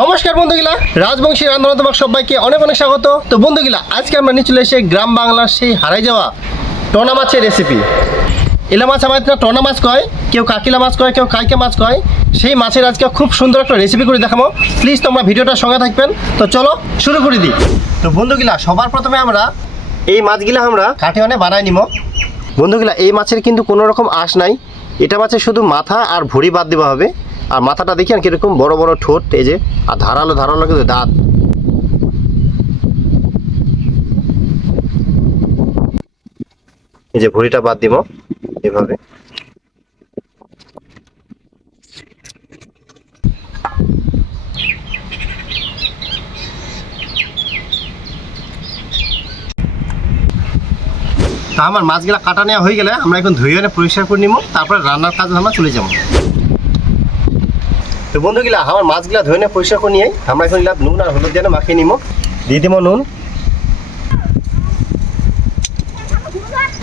নমস্কার বন্ধুগুলা রাজবংশী রান্না তোমার সবাইকে অনেক অনেক স্বাগত। তো বন্ধুগুলা, আজকে আমরা নিয়ে চলে এসে গ্রাম বাংলার সেই হারাই যাওয়া টনা মাছের রেসিপি এলা মাছ আমার টনা মাছ কয়, কেউ কাকিলা মাছ কয়, কেউ কাইকা মাছ কয়, সেই মাছের আজকে খুব সুন্দর একটা রেসিপি করে দেখাবো। প্লিজ তোমরা ভিডিওটার সঙ্গে থাকবেন। তো চলো শুরু করে দিই। তো বন্ধুগুলা, সবার প্রথমে আমরা এই মাছগুলা আমরা কাঠে অনেক বানাই নিব বন্ধুগুলা, এই মাছের কিন্তু কোনো রকম আশ নাই। এটা মাছের শুধু মাথা আর ভুড়ি বাদ দেওয়া হবে। আর মাথাটা দেখি আর কীরকম বড় বড় ঠোঁট, এই যে, আর ধারালো ধারালো কিন্তু দাঁত। এই যে ভুড়িটা বাদ দিব, এভাবে। তা আমার মাছগুলা কাটা নেওয়া হয়ে গেলে আমরা এখন ধুয়ে এনে পরিষ্কার করে নিব তারপরে রান্নার কাজে আমরা চলে যাব। তো বন্ধুগুলা, আমার মাছগুলা ধুয়ে নিয়ে পরিষ্কার করে নিয়ে আমরা এখন এগুলা নুন আর হলুদ দিয়ে মাখিয়ে নিব দিয়ে দিব নুন।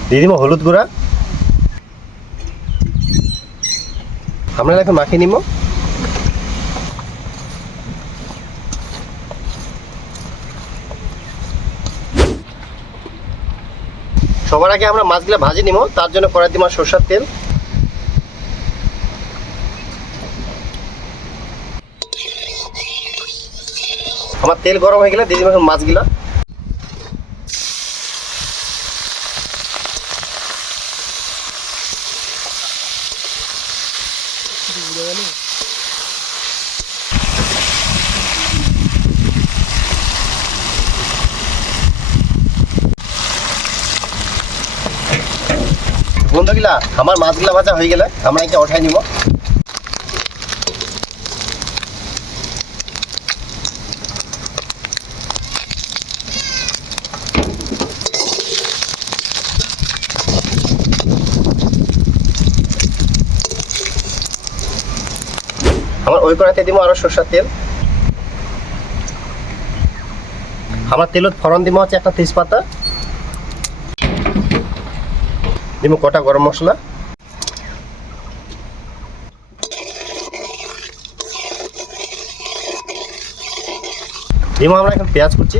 দিয়ে দিব হলুদ গুঁড়া। আমরা এখন মাখিয়ে নিব সবার আগে আমরা মাছগুলো ভাজি নিব, তার জন্য কড়াই দিব সরষার তেল। আমার তেল গরম হয়ে গেলে দিয়ে দিব এখন মাছগুলা। বন্ধুগুলা, আমার মাছগুলা ভাজা হয়ে গেলে আমরা এটা উঠাই নিব। আমার ওই কড়াইতে দিব আরও সরষার তেল। আমার তেলত ফড়ন দিব হচ্ছে একটা তেজপাতা। দিব কটা গরম মশলা? দিব আমরা এখন পেঁয়াজ করছি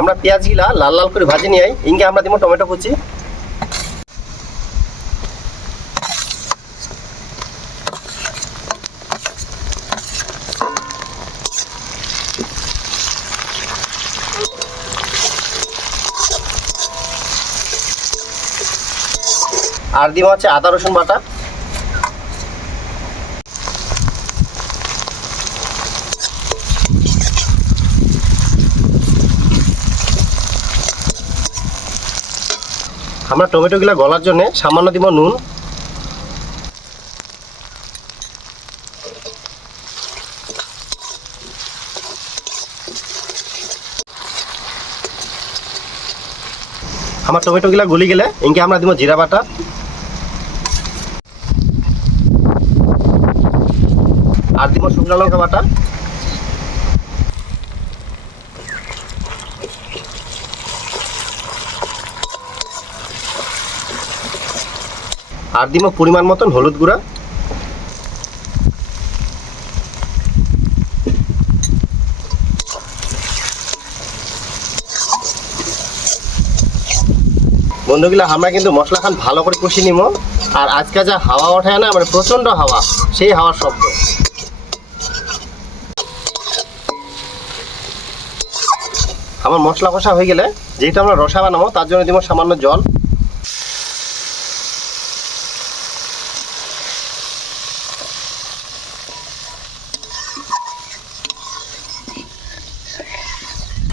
আমরা পেঁয়াজগুলা লাল লাল করে ভাজি নিয়ে আই। ইঙ্গে আমরা দিব টমেটো কুচি। আর দিব হচ্ছে আদা রসুন বাটা। আমরা টমেটোগুলো গলার জন্য সামান্য দিব নুন। আমার টমেটোগুলো গলি গেলে ইনকে আমরা দিব জিরা বাটা। আর দিব শুকনো লঙ্কা বাটা। আর দিব পরিমাণ মতন হলুদ গুঁড়া। বন্ধুগুলা, আমরা কিন্তু মশলা খান ভালো করে কষিয়ে নিব। আর আজকে যা হাওয়া ওঠায় না মানে প্রচণ্ড হাওয়া, সেই হাওয়ার শব্দ। আমার মশলা কষা হয়ে গেলে যেহেতু আমরা রসা বানাবো, তার জন্য দিব সামান্য জল।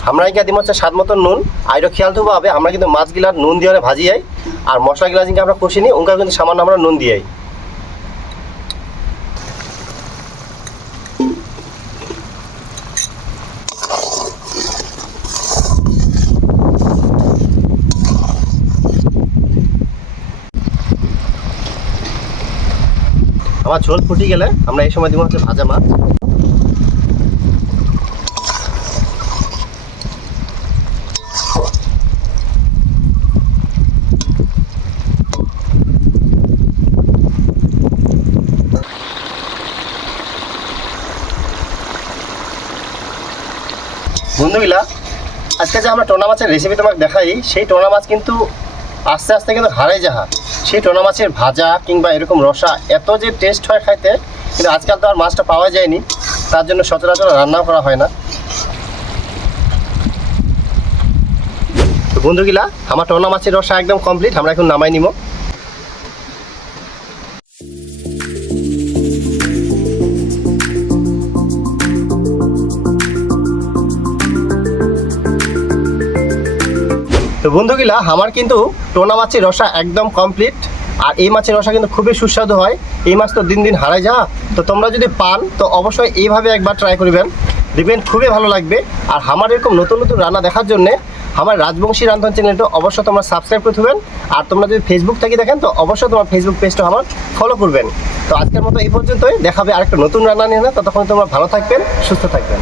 আমরা এখানে দিব হচ্ছে স্বাদ মতন নুন। আইরো খেয়াল থাকব হবে, আমরা কিন্তু মাছগুলা নুন দিয়ে ভাজি যাই আর মশলাগুলা যেটা আমরা কষি নিই ওঙ্কা কিন্তু সামান্য আমরা নুন দিয়ে আমার ঝোল ফুটে গেলে আমরা এই সময় দিব হচ্ছে ভাজা মাছ। বন্ধুগুলা আজকে যে আমরা টোনা মাছের রেসিপি তোমাকে দেখাই, সেই টোনা মাছ কিন্তু আস্তে আস্তে কিন্তু হারাই যাহা। সেই টোনা মাছের ভাজা কিংবা এরকম রসা এত যে টেস্ট হয় খাইতে, কিন্তু আজকাল তো আর মাছটা পাওয়া যায়নি। তার জন্য সচরাচর রান্না করা হয় না। তো বন্ধুগুলা, আমার টোনা মাছের রসা একদম কমপ্লিট আমরা এখন নামাই নিব বন্ধুগুলা, আমার কিন্তু টোনা মাছের রসা একদম কমপ্লিট আর এই মাছের রসা কিন্তু খুবই সুস্বাদু হয়। এই মাছ তো দিন দিন হারাই যা। তো তোমরা যদি পান, তো অবশ্যই এইভাবে একবার ট্রাই করবেন। দেখবেন খুবই ভালো লাগবে। আর আমার এরকম নতুন নতুন রান্না দেখার জন্যে আমার রাজবংশী রান্ধন চ্যানেলটা অবশ্যই তোমরা সাবস্ক্রাইব করে দেবেন আর তোমরা যদি ফেসবুক থেকে দেখেন, তো অবশ্যই তোমার ফেসবুক পেজটা আমার ফলো করবেন। তো আজকের মতো এই পর্যন্তই। দেখাবে আরেকটা নতুন রান্না নিয়ে না। ততক্ষণ তোমরা ভালো থাকবেন, সুস্থ থাকবেন।